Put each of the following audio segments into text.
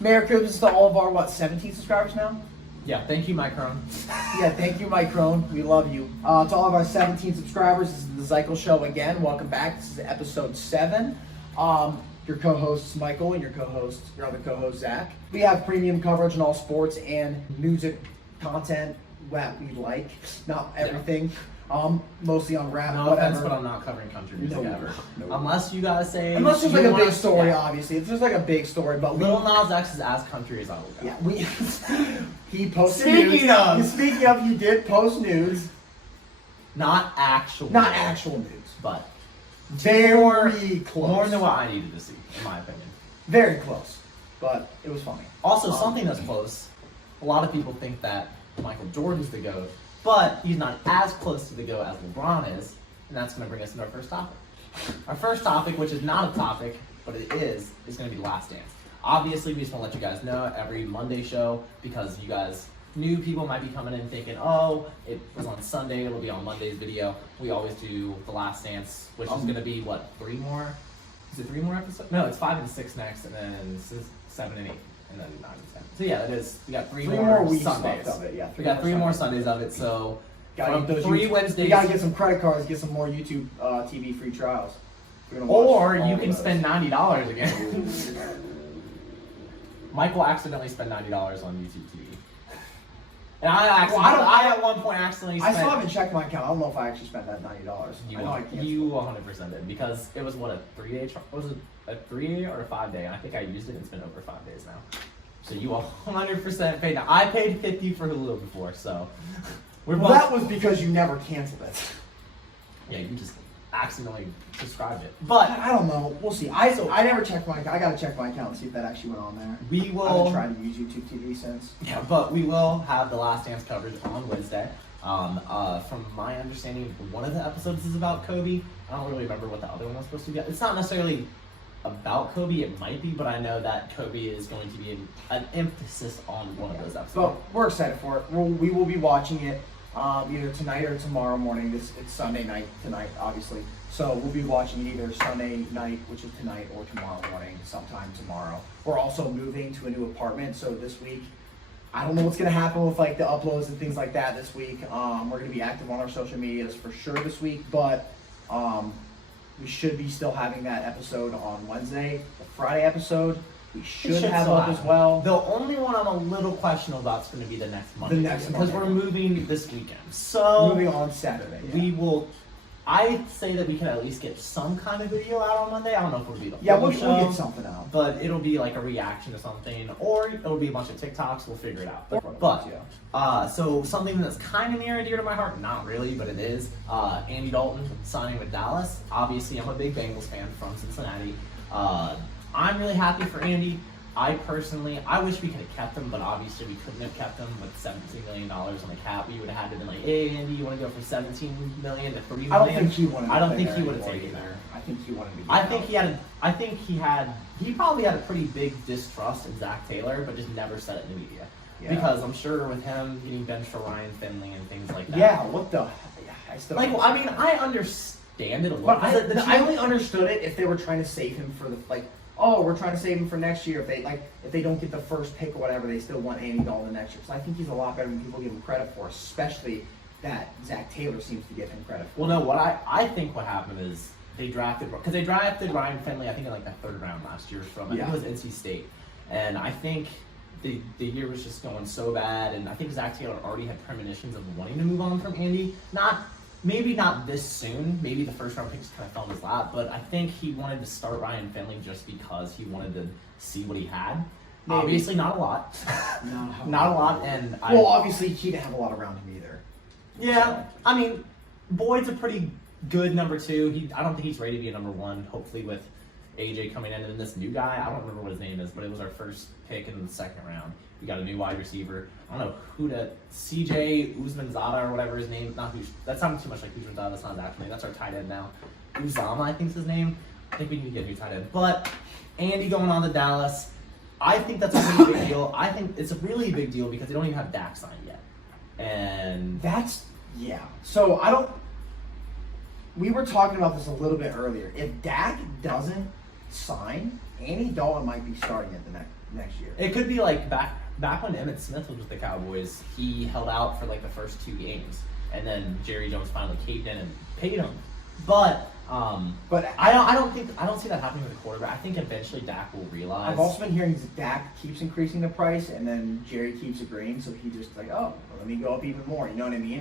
Merry Christmas to all of our, 17 subscribers now? Yeah, thank you, Mike Crone. Yeah, thank you, Mike Crone. We love you. To all of our 17 subscribers, this is the Zykel Show again. Welcome back. This is episode 7. Your co-hosts Michael and your other co-host Zach. We have premium coverage on all sports and music content that we like. Not everything. Mostly on rap. No offense, but I'm not covering country music ever. No. Unless you guys say. Unless there's like a big story, obviously. If there's like a big story, but Lil Nas X is as country as I will go. Yeah, he posted Speaking news. Speaking of, he did post news. Not actual. Not actual news, but very close. More than what I needed to see, in my opinion. Very close, but it was funny. Also, something that's close. A lot of people think that Michael Jordan's the GOAT, but he's not as close to the GOAT as LeBron is, and that's going to bring us to our first topic. Our first topic, which is not a topic, but it is going to be The Last Dance. Obviously, we just want to let you guys know every Monday show, because you guys, new people might be coming in thinking, oh, it was on Sunday, it'll be on Monday's video. We always do The Last Dance, which is going to be, what, 3 more? Is it 3 more episodes? No, it's 5 and 6 next, and then 7 and 8. And then 9 and 10. So yeah, it is. We got 3 more weeks Sundays left of it. Yeah, we got 3 more Sundays of it. So from 3 Wednesdays. You gotta get some credit cards, get some more YouTube TV free trials. Or you can spend $90 again. Michael accidentally spent $90 on YouTube TV. And I at one point accidentally spent. I still haven't checked my account. I don't know if I actually spent that $90. You 100% did, because it was what, a 3-day was it a 3-day or a 5-day? And I think I used it and it's been over 5 days now. So you 100% paid. Now I paid $50 for Hulu before, so that was because you never canceled it. Yeah, you just accidentally subscribed it. But I don't know. We'll see. I never checked my account. I gotta check my account and see if that actually went on there. We will. I haven't tried to use YouTube TV since. Yeah, but we will have The Last Dance coverage on Wednesday. From my understanding, one of the episodes is about Kobe. I don't really remember what the other one was supposed to be. It's not necessarily about Kobe. It might be, but I know that Kobe is going to be an emphasis on one of those episodes. But we're excited for it. We will be watching it either tonight or tomorrow morning. It's Sunday night tonight, obviously. So we'll be watching it either Sunday night, which is tonight, or tomorrow morning, sometime tomorrow. We're also moving to a new apartment, so this week, I don't know what's going to happen with like the uploads and things like that this week. We're going to be active on our social medias for sure this week, but we should be still having that episode on Wednesday. The Friday episode, we should have up as well. The only one I'm a little questionable about is going to be the next Monday. Because we're moving this weekend. So moving on Saturday. Yeah. We will. I'd say that we can at least get some kind of video out on Monday. I don't know if it'll be the full show. We'll get something out. But it'll be like a reaction to something, or it'll be a bunch of TikToks. We'll figure it out. So something that's kind of near and dear to my heart, not really, but it is. Andy Dalton signing with Dallas. Obviously, I'm a big Bengals fan from Cincinnati. I'm really happy for Andy. I wish we could have kept him, but obviously we couldn't have kept him with $17 million on the cap. We would have had to be like, hey, Andy, you want to go from $17 million to $3 million? I don't think he wanted. I don't think he would have taken there. I think he wanted to. He probably had a pretty big distrust in Zach Taylor, but just never said it in the media. Yeah. Because I'm sure with him getting benched for Ryan Finley and things like that. Yeah, what the? I understand it a little. But I only understood it if they were trying to save him for the oh, we're trying to save him for next year. If they don't get the first pick or whatever, they still want Andy Dalton next year. So I think he's a lot better than people give him credit for, especially that Zach Taylor seems to give him credit for. Well, no, what I think what happened is they drafted Ryan Finley, I think in like the 3rd round last year from, I think it was NC State. And I think the year was just going so bad, and I think Zach Taylor already had premonitions of wanting to move on from Andy. Maybe not this soon. Maybe the 1st round pick just kind of fell in his lap. But I think he wanted to start Ryan Finley just because he wanted to see what he had. Maybe. Obviously, not a lot. Not a lot. And obviously, he didn't have a lot around him either. Yeah. So. I mean, Boyd's a pretty good number 2. I don't think he's ready to be a number 1. Hopefully, with AJ coming in and then this new guy, I don't remember what his name is, but it was our first pick in the 2nd round. We got a new wide receiver. I don't know who to CJ Uzmanzada or whatever his name. That sounds too much like Uzmanzada. That's not his actual name. That's our tight end now. Uzama, I think is his name. I think we need to get a new tight end. But Andy going on to Dallas, I think that's a really big deal. I think it's a really big deal because they don't even have Dak signed yet. And So we were talking about this a little bit earlier. If Dak doesn't sign, Andy Dalton might be starting at the next year. It could be like back when Emmitt Smith was with the Cowboys, he held out for like the first 2 games, and then Jerry Jones finally caved in and paid him. But I don't see that happening with the quarterback. I think eventually Dak will realize. I've also been hearing Dak keeps increasing the price, and then Jerry keeps agreeing, so he just like, oh, well, let me go up even more. You know what I mean?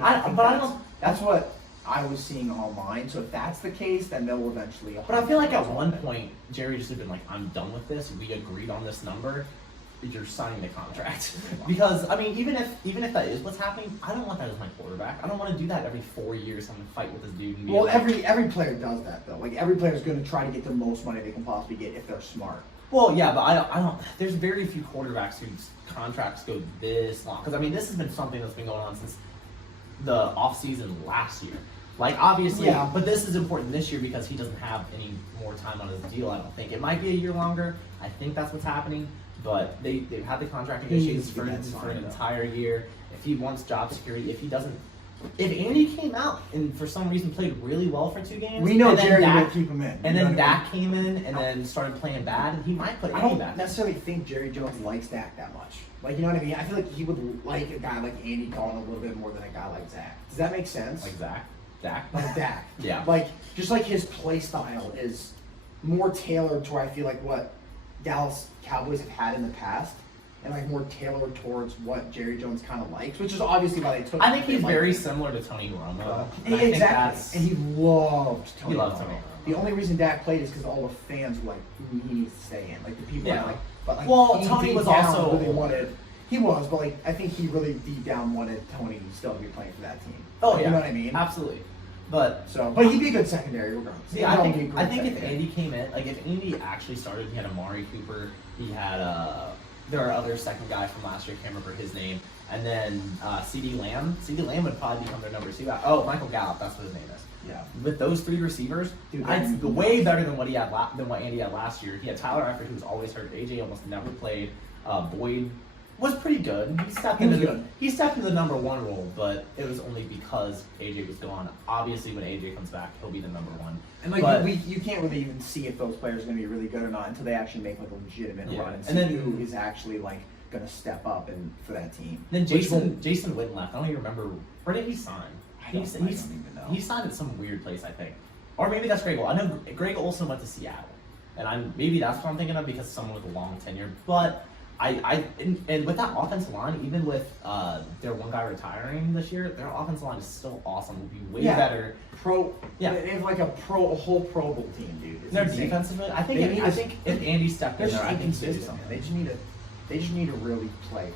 That's what I was seeing online. So if that's the case, then they'll eventually. But I feel like at one point Jerry just had been like, I'm done with this. We agreed on this number. You're signing the contract. Because I mean, even if that is what's happening, I don't want that as my quarterback. I don't want to do that every 4 years. I'm gonna fight with this dude. And Well, like, every player does that though. Like every player is going to try to get the most money they can possibly get if they're smart. Well, yeah, but I don't. There's very few quarterbacks whose contracts go this long. Because I mean, this has been something that's been going on since the offseason last year. Like obviously, Yeah. But this is important this year because he doesn't have any more time on his deal. I don't think it might be a year longer. I think that's what's happening. But they've had the contract negotiations for an entire year. If he wants job security, if Andy came out and for some reason played really well for 2 games, We know Jerry will keep him in. And then Dak came in and then started playing bad, and he might put I Andy don't back. necessarily think Jerry Jones likes Dak that much. Like, you know what I mean? I feel like he would like a guy like Andy Dalton a little bit more than a guy like Zach. Does that make sense? Like Dak. Like Dak. Yeah. Like, just like his play style is more tailored to, I feel like, what Dallas Cowboys have had in the past. And like more tailored towards what Jerry Jones kind of likes, which is obviously why they took. I think he's very similar to Tony Romo. Exactly, and he loved Tony. He loved Tony. The only reason Dak played is because all the fans were like, he needs to stay in. Like the people Yeah. are like, but like, Well, he Tony deep was down also- really wanted. He was, but like I think he really deep down wanted Tony still to be playing for that team. Oh Like, yeah, you know what I mean? Absolutely. But So, but he'd be a good secondary regardless. see, He'd I be a think great if secondary. Andy came in, like if Andy actually started, he had Amari Cooper, he had there are other second guy from last year, I can't remember his name, and then CD Lamb. CD Lamb would probably become their number 2. Oh, Michael Gallup, that's what his name is. Yeah. With those 3 receivers, Dude, it's way better than what Andy had last year. He had Tyler Eifert, who was always hurt. AJ almost never played. Boyd was pretty good. He stepped into the number 1 role, but it was only because AJ was gone. Obviously, when AJ comes back, he'll be the number 1. And like But- you can't really even see if those players are going to be really good or not until they actually make like a legitimate Yeah. run and see And then- who is actually like going to step up and for that team. Then Which will- Jason Witten left. I don't even remember. Where did he sign? I don't even know. He signed at some weird place, I think. Or maybe that's Greg Olson. I know Greg Olson went to Seattle. And maybe that's what I'm thinking of because someone with a long tenure. But and with that offensive line, even with their one guy retiring this year, their offensive line is still awesome. Will be way better. They have like a whole Pro Bowl team, dude. It's Their insane. defensively, I They need think if Andy stepped in They're there, just I think they do inconsistent. something. Man. They just need to really play.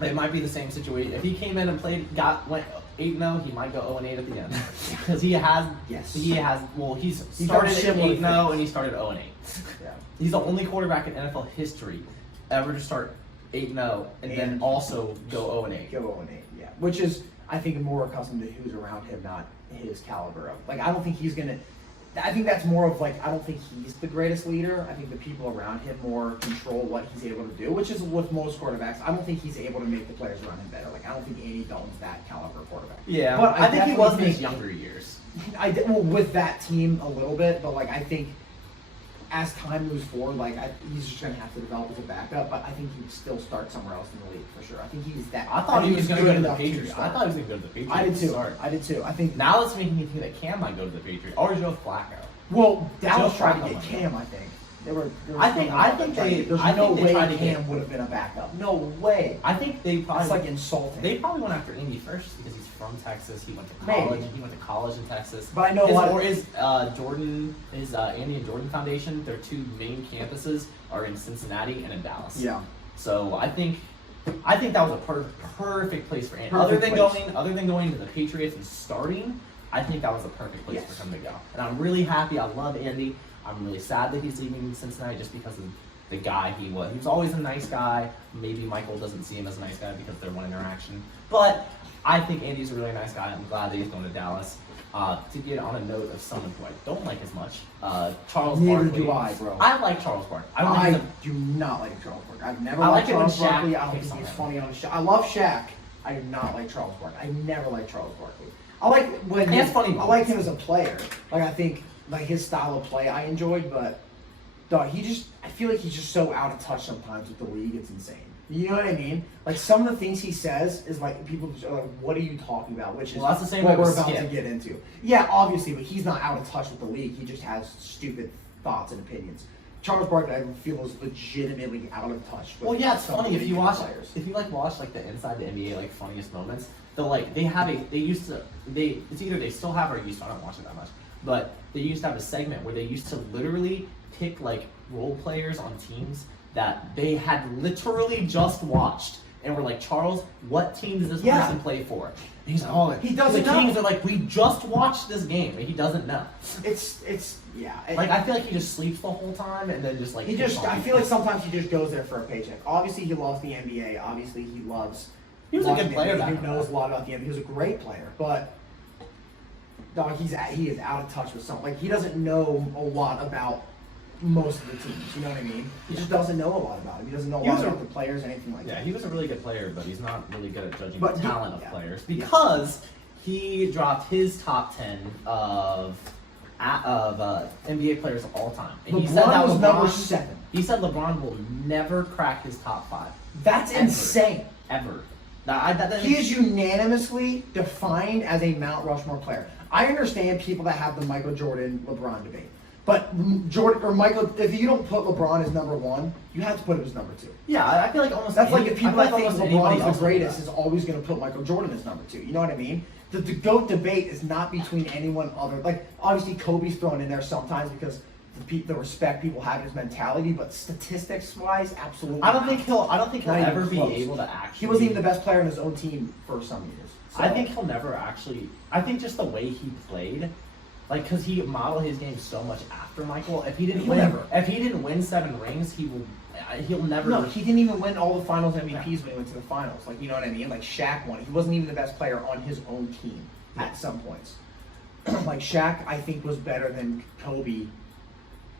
It might be the same situation. If he came in and went 8-0, he might go 0-8 at the end because he has. Yes. He's He's started done similar 8-0 and he started 0-8. Yeah. He's the only quarterback in NFL history ever to start 8-0 and then also go 0-8. Go 0-8, yeah. Which is, I think, more accustomed to who's around him, not his caliber of. Like, I don't think he's gonna. I think that's more of like, I don't think he's the greatest leader. I think the people around him more control what he's able to do, which is with most quarterbacks. I don't think he's able to make the players around him better. Like, I don't think Andy Dalton's that caliber quarterback. Yeah, but I think he was in definitely his younger years. well, with that team a little bit, but like I think as time moves forward, like he's just gonna have to develop as a backup. But I think he'd still start somewhere else in the league for sure. I think he's that. I thought he was going to good go to the enough Patriots. I start. thought he was going to go to the Patriots. I did too. Start. I did too. I think Now it's making me think that Cam might go to the Patriots or Joe Flacco. Well, Dallas Joe tried to Flacco get might Cam. I think they were. I think they. There's I no think they way tried to Cam get. would have been a backup. No way. I think they probably. That's like insulting. They probably went after Andy first because he's from Texas. He went to Maybe. college. He went to college in Texas. But I know a lot of- Andy and Jordan Foundation. Their 2 main campuses are in Cincinnati and in Dallas. Yeah. So I think that was a perfect place for Andy. Perfect place. Other than going to the Patriots and starting, I think that was a perfect place Yes. for him to go. And I'm really happy. I love Andy. I'm really sad that he's leaving Cincinnati just because of the guy he was. He was always a nice guy. Maybe Michael doesn't see him as a nice guy because they're one interaction. But I think Andy's a really nice guy. I'm glad that he's going to Dallas. To get on a note of someone who I don't like as much, Charles Neither Barkley. do I, bro. I like Charles Barkley. I do not like Charles Barkley. I've never I like liked it when Charles Shaq Barkley. I don't picks think he's on him. funny on the show. I love Shaq. I do not like Charles Barkley. I never liked Charles Barkley. I like when He has funny I like moments. him as a player. Like I think like his style of play I enjoyed, but dog, I feel like he's just so out of touch sometimes with the league. It's insane. You know what I mean? Like, some of the things he says is like, people just are like, what are you talking about? Which is Well, that's the same what way we're with about Skip. to get into. Yeah, obviously, but he's not out of touch with the league. He just has stupid thoughts and opinions. Charles Barkley, I feel, is legitimately out of touch with Well, yeah, it's some funny if you NBA watch players. watch like the Inside the NBA like funniest moments. It's either they still have or used to. I don't watch it that much, but they used to have a segment where they used to literally pick like role players on teams that they had literally just watched and were like, Charles, what team does this person play for? And he's like, oh, He doesn't the know. teams are like, we just watched this game, and he doesn't know. Like, I feel like he just sleeps the whole time and then just like I feel like sometimes he just goes there for a paycheck. Obviously, he loves the NBA. Obviously, he loves. He was a watching good the player NBA. back He in knows the a lot about the NBA. He was a great player, but dog, he is out of touch with something. Like, he doesn't know a lot about most of the teams. You know what I mean? He just doesn't know a lot about them. He doesn't know a lot about the players, anything like Yeah, that. he was a really good player, but he's not really good at judging But the he- talent of yeah. players because he dropped his top 10 of NBA players of all time. And he said that LeBron was number LeBron- 7. He said LeBron will never crack his top 5. That's Ever. insane. Ever. He is unanimously defined as a Mount Rushmore player. I understand people that have the Michael Jordan LeBron debate, but Jordan or Michael, if you don't put LeBron as number 1, you have to put him as number 2. Yeah, I feel like almost That's like any- if people I that feel like think almost anybody LeBron is else the would do greatest that. is always going to put Michael Jordan as number 2. You know what I mean? The GOAT debate is not between anyone other. Like, obviously Kobe's thrown in there sometimes because the respect people have in his mentality, but statistics wise, absolutely. I don't think he'll Not ever even be close. able to actually. He wasn't even the best player in his own team for some years. So, I think he'll never actually. I think just the way he played, like, because he modeled his game so much after Michael. If he didn't win 7 rings, he'll never. No, he didn't even win all the Finals MVPs when he went to the finals. Like, you know what I mean? Like, Shaq won. He wasn't even the best player on his own team at some points. Like, Shaq, I think, was better than Kobe.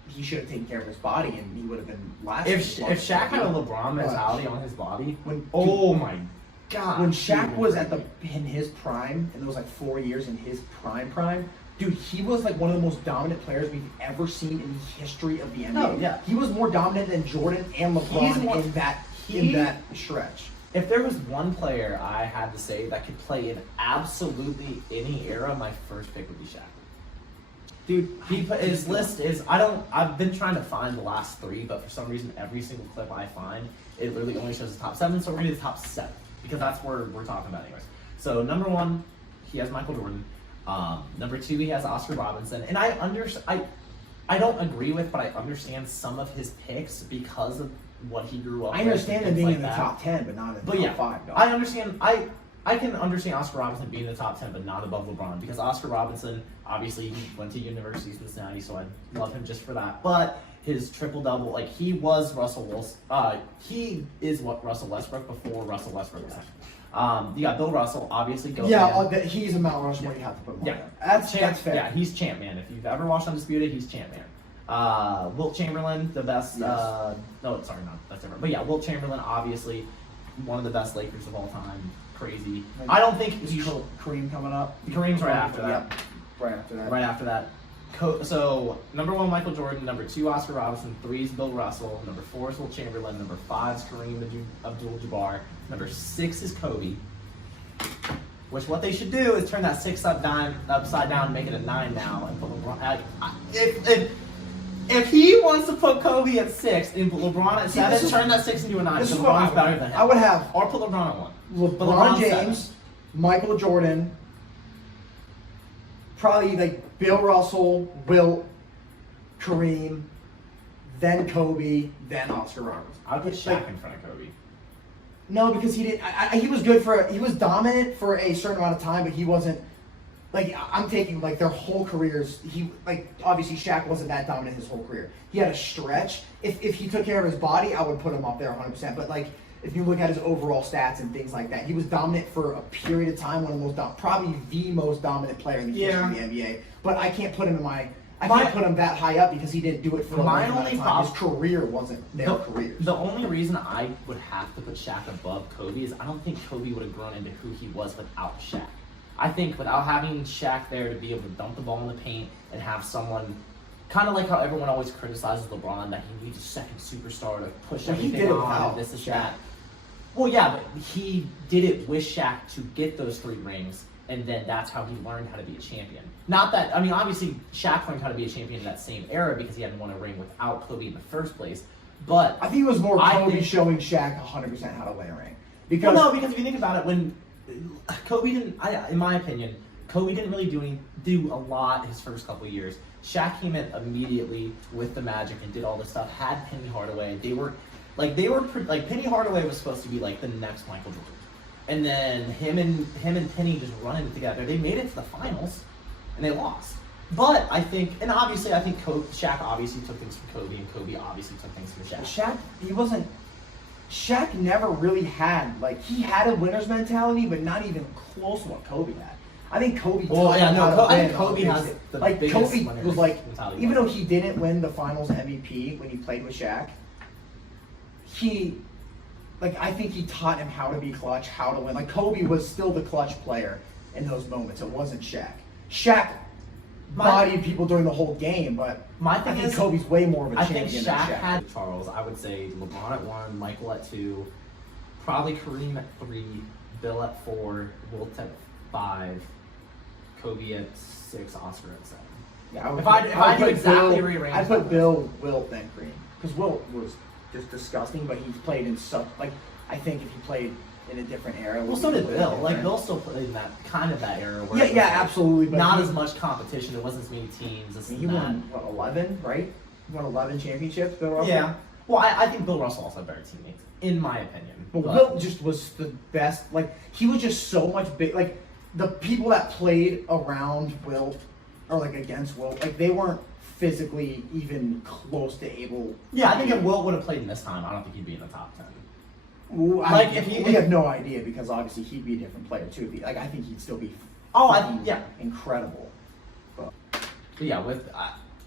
He should have taken care of his body, and he would have been last. If Shaq had a LeBron mentality on his body, When oh my god, when Shaq was in his prime, and those like 4 years in his prime, dude, he was like one of the most dominant players we've ever seen in the history of the NBA. Oh, yeah. He was more dominant than Jordan and LeBron in that stretch. If there was one player I had to say that could play in absolutely any era, my first pick would be Shaq. Dude, his list is, I've been trying to find the last 3, but for some reason every single clip I find, it literally only shows the top 7, so we're gonna do the top 7, because that's where we're talking about anyways. So number 1, he has Michael Jordan. Number 2, he has Oscar Robertson, and I don't agree with, but I understand some of his picks because of what he grew up with. I understand him and being things in the like that. top 10, but not in the But top yeah, 5. No. I understand. I can understand Oscar Robertson being in the top 10, but not above LeBron, because Oscar Robertson, obviously, he went to University of Cincinnati, so I love him just for that. But his triple-double, like, he was Russell Wilson. He is what Russell Westbrook before Russell Westbrook was. You got Bill Russell, obviously. He's a Mount Rushmore. You have to put him on Yeah, there. That's fair. Yeah, he's champ man. If you've ever watched Undisputed, he's champ man. Wilt Chamberlain, the best. Yes. No, sorry, not that's different. But yeah, Wilt Chamberlain, obviously, one of the best Lakers of all time. Crazy. I don't think Is Kareem coming up? Kareem's right after that. Yep. Right after that. Right after that. So number 1, Michael Jordan. Number 2, Oscar Robertson. 3 is Bill Russell. Number 4 is Wilt Chamberlain. Number 5 is Kareem Abdul-Jabbar. Number 6 is Kobe. Which what they should do is turn that 6 upside down, and make it a 9 now, and put LeBron. If he wants to put Kobe at 6 and put LeBron at 7, turn that 6 into a 9. This is Because what LeBron's better than him. I would have Or put LeBron at 1. But LeBron LeBron's James, 7. Michael Jordan, probably like Bill Russell, Wilt, Kareem, then Kobe, then Oscar Robertson. I would put Shaq in front of Kobe. No, because he didn't. He was good he was dominant for a certain amount of time, but he wasn't. Like, I'm taking like their whole careers. Obviously Shaq wasn't that dominant his whole career. He had a stretch. If he took care of his body, I would put him up there 100%. But like, if you look at his overall stats and things like that, he was dominant for a period of time. One of the most probably the most dominant player in the history of the NBA. But I can't put him in I can't put him that high up because he didn't do it for a long amount of time. His career wasn't their career. The only reason I would have to put Shaq above Kobe is I don't think Kobe would have grown into who he was without Shaq. I think without having Shaq there to be able to dump the ball in the paint and have someone kind of like how everyone always criticizes LeBron that he needs a second superstar to push Well, he everything did it on without and this is Shaq. that. Well, yeah, but he did it with Shaq to get those 3 rings, and then that's how he learned how to be a champion. Not that, I mean, obviously, Shaq learned how to be a champion in that same era because he hadn't won a ring without Kobe in the first place. But I think it was more I Kobe think- showing Shaq 100% how to win a ring. Because well, no, because if you think about it, when Kobe didn't, in my opinion, Kobe didn't really do a lot his first couple of years. Shaq came in immediately with the Magic and did all this stuff. Had Penny Hardaway. Penny Hardaway was supposed to be like the next Michael Jordan, and then him and Penny just running it together. They made it to the finals, and they lost. But I think, and obviously, I think Shaq obviously took things from Kobe, and Kobe obviously took things from Shaq. Shaq never really had, like, he had a winner's mentality, but not even close to what Kobe had. I think Kobe Well, yeah, no, taught him I how to think Kobe win. has the like biggest Kobe winner's was like, mentality. even though he didn't win the Finals MVP when he played with Shaq, I think he taught him how to be clutch, how to win. Like, Kobe was still the clutch player in those moments. It wasn't Shaq. Shaq bodied people during the whole game, but My I thing think is, Kobe's way more of a I think champion Shaq than Shaq. had Charles. I would say LeBron at 1, Michael at 2, probably Kareem at 3, Bill at 4, Wilt at 5, Kobe at 6, Oscar at 7. Yeah, If I do put exactly Bill- rearrange I put that Bill, Wilt, then Kareem. Because Wilt was just disgusting, but he's played in such, like, I think if he played in a different era. it Well, would so be did completely Bill. Like, different. Bill still played in that era where Yeah, it was, yeah, like, absolutely. But not he, as much competition. It wasn't as many teams. This I mean, and he that. won, what, 11, right? He won 11 championships, Bill Russell? Yeah. Well, I think Bill Russell also had better teammates, in my opinion. But Wilt just was the best. Like, he was just so much big. Like, the people that played around Wilt, or, like, against Wilt, like, they weren't physically even close to able. Yeah, I think if Wilt would have played in this time, I don't think he'd be in the top 10. Like, we have no idea because obviously he'd be a different player too. Like, I think he'd still be. Yeah. Incredible. But But yeah,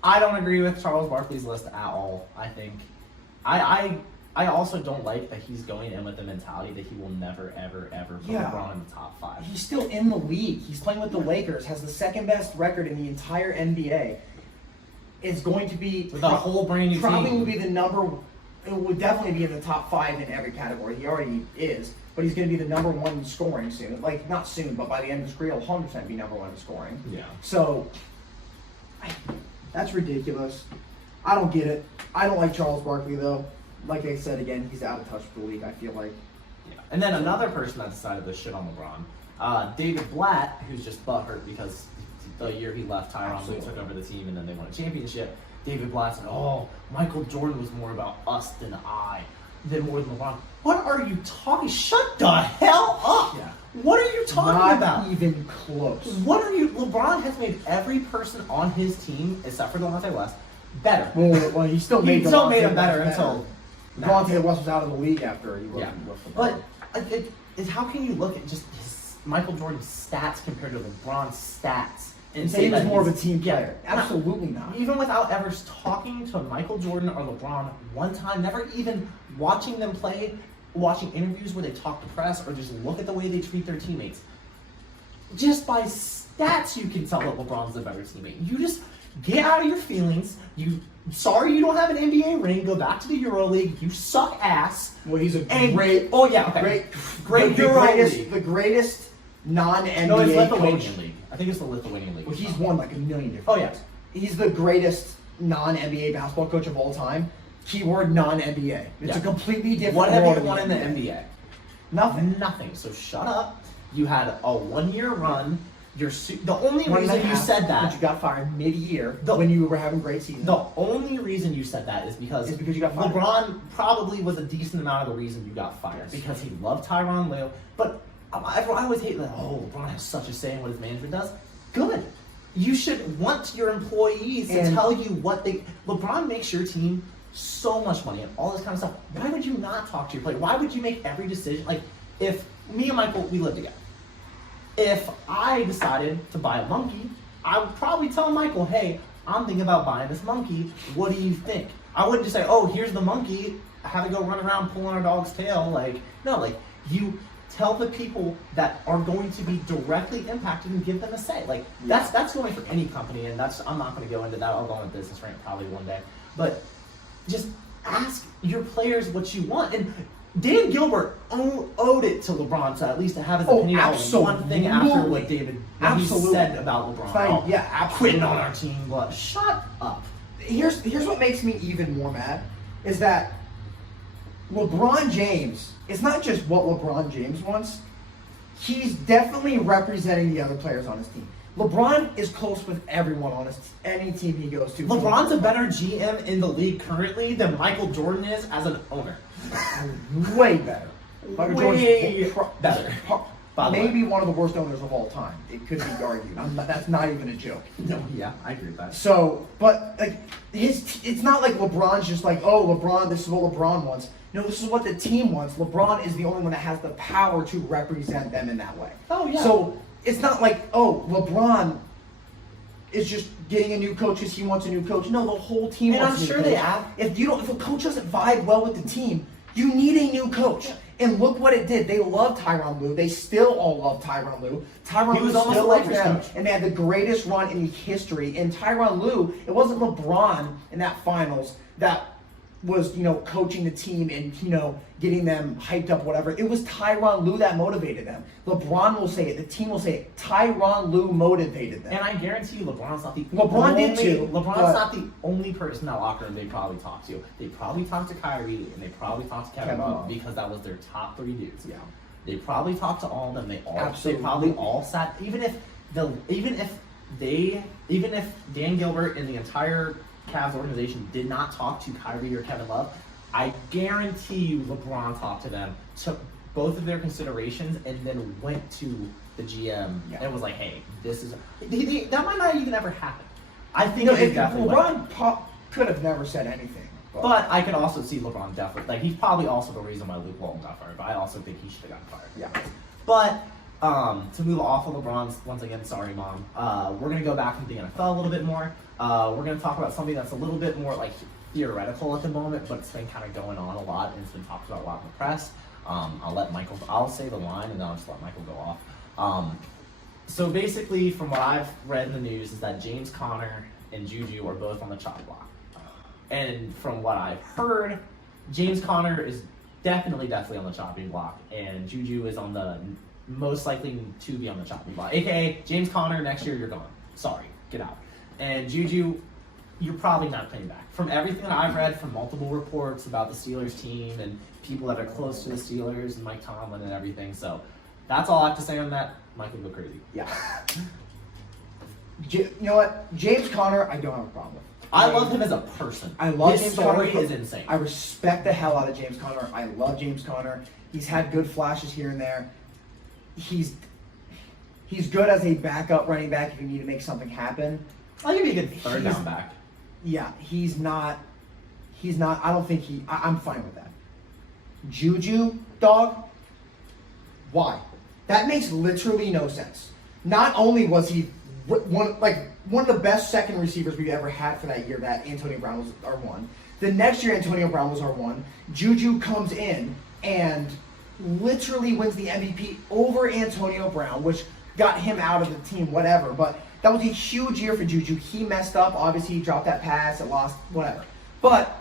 I don't agree with Charles Barkley's list at all. I think I also don't like that he's going in with the mentality that he will never ever ever put Yeah. LeBron in the top 5. he's still in the league. He's playing with the Lakers. Has the second best record in the entire NBA. Is going to be With a whole brand new probably team. will be the number. It would definitely be in the top 5 in every category. He already is, but he's going to be the number 1 in scoring soon. Like, not soon, but by the end of his career, he'll 100% be number 1 in scoring. Yeah. So, that's ridiculous. I don't get it. I don't like Charles Barkley, though. Like I said, again, he's out of touch with the league, I feel like. Yeah. And then another person that decided to shit on LeBron, David Blatt, who's just butthurt because the year he left, Tyronn Lue took over the team and then they won a championship. David Blatt said, "Oh, Michael Jordan was more about us than more than LeBron." What are you talking? Shut the hell up! Yeah. What are you talking Not about? even close. What are you? LeBron has made every person on his team, except for Delonte West, better. Well, he still made He still made Delonte him better West until. Delonte West was out of the league after he wasn't with LeBron. But how can you look at just Michael Jordan's stats compared to LeBron's stats and say he was that more of a he's- team player. Yeah. Absolutely not. Even without ever talking to Michael Jordan or LeBron one time, never even watching them play, watching interviews where they talk to press or just look at the way they treat their teammates. Just by stats, you can tell that LeBron's the better teammate. You just get out of your feelings. Sorry you don't have an NBA ring. Go back to the EuroLeague. You suck ass. Well, he's a And great. Oh yeah, okay. Great the EuroLeague. the greatest non-NBA No, it's Lithuanian coach. League. I think it's the Lithuanian League. Well, he's won like a million different. Oh, yeah. things. He's the greatest non-NBA basketball coach of all time. Keyword non-NBA. It's Yeah. a completely different What have world you in won in the NBA? Nothing. Nothing. So shut up. You had a 1-year run. The only 1.5, reason you said but that. you got fired mid-year The- when you were having great seasons. The only reason you said that is because you got fired. LeBron probably was a decent amount of the reason you got fired because he loved Tyronn Lue. But I always hate that. Oh, LeBron has such a say in what his management does. Good. You should want your employees to And- tell you what they. LeBron makes your team so much money and all this kind of stuff. Why would you not talk to your player? Why would you make every decision? Like, if me and Michael, we live together. If I decided to buy a monkey, I would probably tell Michael, "Hey, I'm thinking about buying this monkey. What do you think?" I wouldn't just say, "Oh, here's the monkey. Have it go run around pulling our dog's tail." Like, no, like you tell the people that are going to be directly impacted and give them a say. Like that's going for any company, and I'm not going to go into that. I'll go on a business rant probably one day, but just ask your players what you want. And Dan Gilbert owed it to LeBron to at least have his opinion on one thing after what he said about LeBron. Fine. Yeah, absolutely. Quitting on our team, but shut up. Here's what makes me even more mad is that LeBron James, it's not just what LeBron James wants. He's definitely representing the other players on his team. LeBron is close with everyone on any team he goes to. LeBron's a better GM in the league currently than Michael Jordan is as an owner. Way better. Michael Way better. Maybe one of the worst owners of all time. It could be argued. That's not even a joke. No, yeah, I agree with that. So, but like it's not like LeBron's just like, oh, LeBron, this is what LeBron wants. No, this is what the team wants. LeBron is the only one that has the power to represent them in that way. Oh, yeah. So it's not like, oh, LeBron is just getting a new coach because he wants a new coach. No, the whole team wants a new coach. And I'm sure they have. If a coach doesn't vibe well with the team, you need a new coach. Yeah. And look what it did. They love Tyronn Lue. They still all love Tyronn Lue. Tyronn Lue still loves them, and they had the greatest run in history. And Tyronn Lue, it wasn't LeBron in that finals that was, coaching the team and, getting them hyped up, whatever. It was Tyronn Lue that motivated them. LeBron will say it. The team will say it. Tyronn Lue motivated them. And I guarantee you LeBron's not the not the only person in that locker room they probably talked to. They probably talked to Kyrie and they probably talked to Kevin Love because that was their top 3 dudes. Yeah. They probably talked to all of them. They Absolutely. probably all sat even if Dan Gilbert and the entire Cavs organization did not talk to Kyrie or Kevin Love, I guarantee you LeBron talked to them, took both of their considerations, and then went to the GM and was like, hey, this is... that might not even ever happen. I think LeBron could have never said anything. But I could also see LeBron definitely... Like, he's probably also the reason why Luke Walton got fired, but I also think he should have gotten fired. Yeah. But... to move off of LeBron's, once again, sorry, Mom, we're going to go back into the NFL a little bit more. We're going to talk about something that's a little bit more like theoretical at the moment, but it's been kind of going on a lot and it's been talked about a lot in the press. I'll say the line and then I'll just let Michael go off. So basically, from what I've read in the news, is that James Conner and Juju are both on the chopping block. And from what I've heard, James Conner is definitely on the chopping block, and Juju is on the most likely to be on the chopping block. AKA, James Conner, next year you're gone. Sorry, get out. And Juju, you're probably not coming back. From everything that I've read from multiple reports about the Steelers team and people that are close to the Steelers and Mike Tomlin and everything. So that's all I have to say on that. Michael, go crazy. Yeah. You know what? James Conner, I don't have a problem with. I love him as a person. I love His James story Conner. is insane. I respect the hell out of James Conner. I love James Conner. He's had good flashes here and there. He's good as a backup running back if you need to make something happen. I'll give you a good third down back. Yeah, he's not, I don't think I'm fine with that. Juju, dog, why? That makes literally no sense. Not only was he one of the best second receivers we've ever had for that year, that Antonio Brown was our one. The next year, Antonio Brown was our one. Juju comes in and literally wins the MVP over Antonio Brown, which got him out of the team, whatever. But that was a huge year for Juju. He messed up. Obviously, he dropped that pass. It lost, whatever.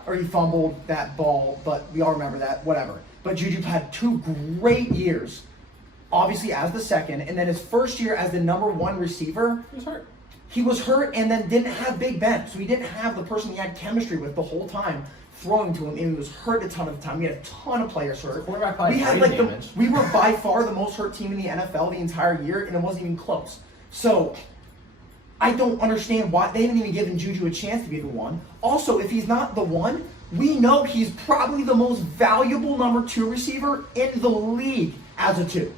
Or he fumbled that ball, but we all remember that, whatever. But Juju had 2 great years, obviously as the second, and then his first year as the number 1 receiver, He was hurt. He was hurt and then didn't have Big Ben. So he didn't have the person he had chemistry with the whole time throwing to him, and he was hurt a ton of the time. We had a ton of players hurt. We were by far the most hurt team in the NFL the entire year, and it wasn't even close. So I don't understand why they didn't even give Juju a chance to be the one. Also, if he's not the one, we know he's probably the most valuable number 2 receiver in the league as a 2.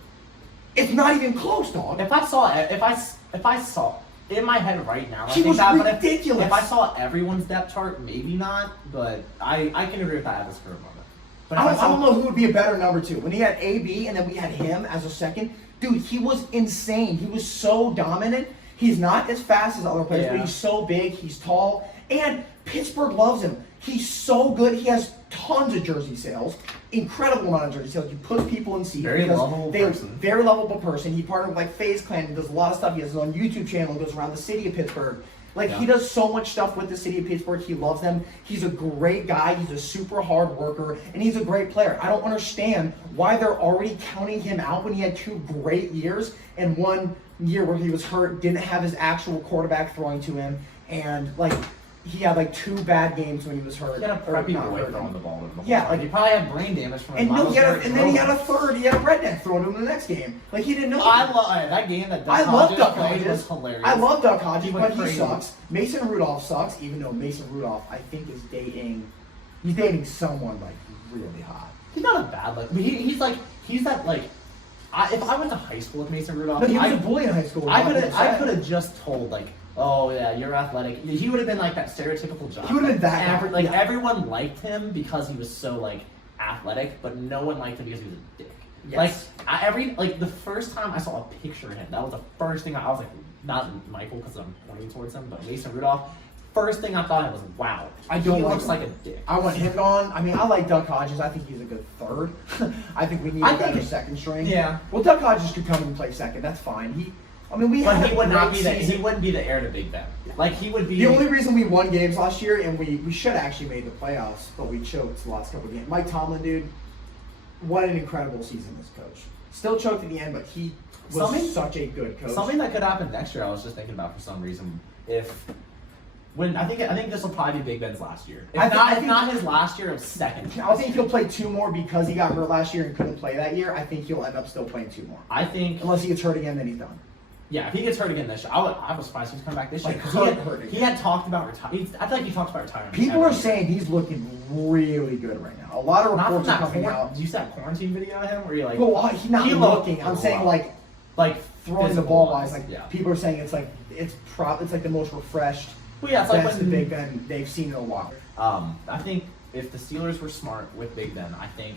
It's not even close, dog. If I saw in my head right now, he was ridiculous. If I saw everyone's depth chart, maybe not, but I can agree with that at this current moment. But I don't know who would be a better number 2. When he had AB and then we had him as a second, dude, he was insane. He was so dominant. He's not as fast as other players, but Yeah. he's so big, he's tall, and Pittsburgh loves him. He's so good. He has tons of jersey sales, incredible amount of jersey sales. He puts people in seats. Very because lovable person. Very lovable person. He partnered with like FaZe Clan. He does a lot of stuff. He has his own YouTube channel. He goes around the city of Pittsburgh. Like he does so much stuff with the city of Pittsburgh. He loves them. He's a great guy. He's a super hard worker, and he's a great player. I don't understand why they're already counting him out when he had 2 great years and 1 year where he was hurt, didn't have his actual quarterback throwing to him, and like he had like 2 bad games when he was hurt. He had a preppy not boy hurt. throwing the ball to him. The whole Yeah, time. like- he probably had brain damage from his And no, mom's and then he had a third. He had a redneck thrown to him in the next game. Like he didn't know. I love that game that I Duck love Hodges Duck played Hodges. was hilarious. I love Duck Hodges, He went but he crazy. sucks. Mason Rudolph sucks, even though Mason Rudolph, I think, is dating someone like really hot. He's not a bad like. He's that like. If I went to high school with Mason Rudolph, But he was a bully in high school. I could have just told like, oh yeah, you're athletic. He would have been like that stereotypical jock. He would have been that guy. Like Yeah. everyone liked him because he was so like athletic, but no one liked him because he was a dick. Yes. Like the first time I saw a picture of him, that was the first thing I was like, not Michael because I'm pointing towards him, but Mason Rudolph. First thing I thought of was, wow, I don't he like looks him. like a dick. I want him gone. I mean, I like Duck Hodges. I think he's a good third. I think we need a better second string. Yeah. Well, Duck Hodges could come and play second. That's fine. We But had he a would not great be season. he wouldn't be the heir to Big Ben. Like he would be The only reason we won games last year, and we should have actually made the playoffs, but we choked the last couple of games. Mike Tomlin, dude, what an incredible season this coach. Still choked at the end, but he was such a good coach. Something that could happen next year. I was just thinking about for some reason. I think this will probably be Big Ben's last year. If not his last year, of second. I think he'll play 2 more because he got hurt last year and couldn't play that year. I think he'll end up still playing 2 more. I think Unless he gets hurt again, then he's done. yeah. If he gets hurt again this year, I was surprised he was coming back this year. Like, 'cause hurt he again. had talked about retiring. I feel like he talks about retiring. People every are year. saying he's looking really good right now. A lot of Not from reports are that coming out. Did you see that quarantine video of him where you're like, Well, he's not he looked looking. I'm a saying lot. like throwing the physical ball wise, wise. Like yeah. people are saying it's like the most refreshed. Well, yeah, it's like best when Big Ben they've seen in a while. I think if the Steelers were smart with Big Ben, I think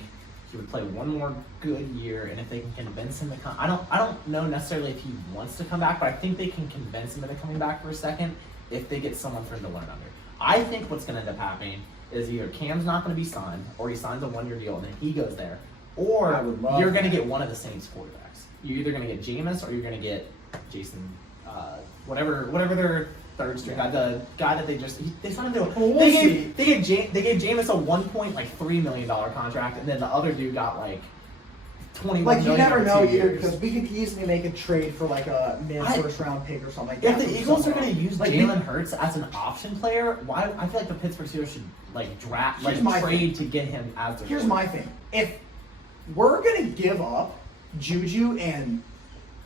he would play one more good year, and if they can convince him to come, I don't know necessarily if he wants to come back, but I think they can convince him into coming back for a second if they get someone for him to learn under. I think what's going to end up happening is either Cam's not going to be signed, or he signs a 1-year deal and then he goes there, or I would love you're going to that. get one of the Saints quarterbacks. You're either going to get Jameis or you're going to get Jason, whatever their third string guy, the guy that they signed him to. Well, we'll They gave Jameis a $1.3 million contract, and then the other dude got like $21 Like you million never for know 2 either years. because we could easily make a trade for like a mid-first round pick or something like If that. the from Eagles are someone going to else. use Like, Jalen Hurts as an option player, why? I feel like the Pittsburgh Steelers should like draft, Here's my trade to get him as their. Here's my thing. If we're gonna give up Juju and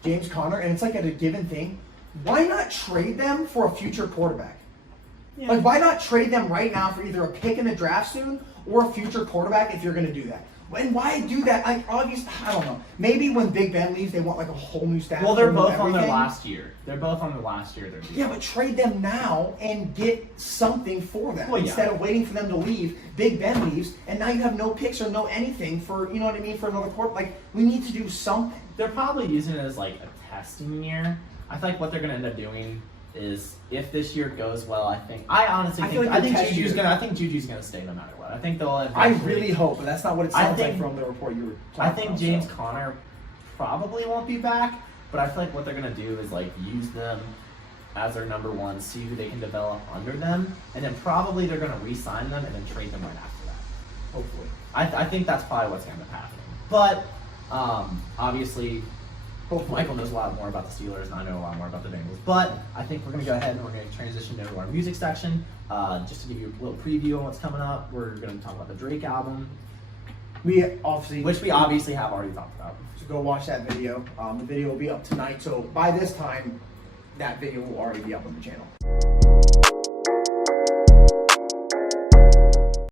James Conner, and it's like a given thing, why not trade them for a future quarterback? Yeah. Like, why not trade them right now for either a pick in the draft soon or a future quarterback if you're gonna do that? And why do that? Like, obviously, I don't know. Maybe when Big Ben leaves, they want like a whole new staff. Well, they're whole new both on their everything. last year. They're both on their last year. Yeah, but trade them now and get something for them Well, yeah. instead of waiting for them to leave. Big Ben leaves, and now you have no picks or no anything for, you know what I mean, for another quarter. Like, we need to do something. They're probably using it as like a testing year. I feel like what they're going to end up doing is if this year goes well, I honestly I think feel like the test Juju's year- going to I think Juju's going to stay no matter what. I think they'll I eventually- really hope, but that's not what it I sounds like think- from the report you were I talking think about, James so. Conner probably won't be back, but I feel like what they're gonna do is like use them as their number one, see who they can develop under them, and then probably they're gonna re-sign them and then trade them right after that. Hopefully. I think that's probably what's gonna end up happening. But obviously, Michael knows a lot more about the Steelers, and I know a lot more about the Bengals. But I think we're gonna go ahead and we're gonna transition into our music section. Just to give you a little preview on what's coming up, we're gonna talk about the Drake album, We obviously, which we obviously have already talked about. so go watch that video. The video will be up tonight, so by this time, that video will already be up on the channel.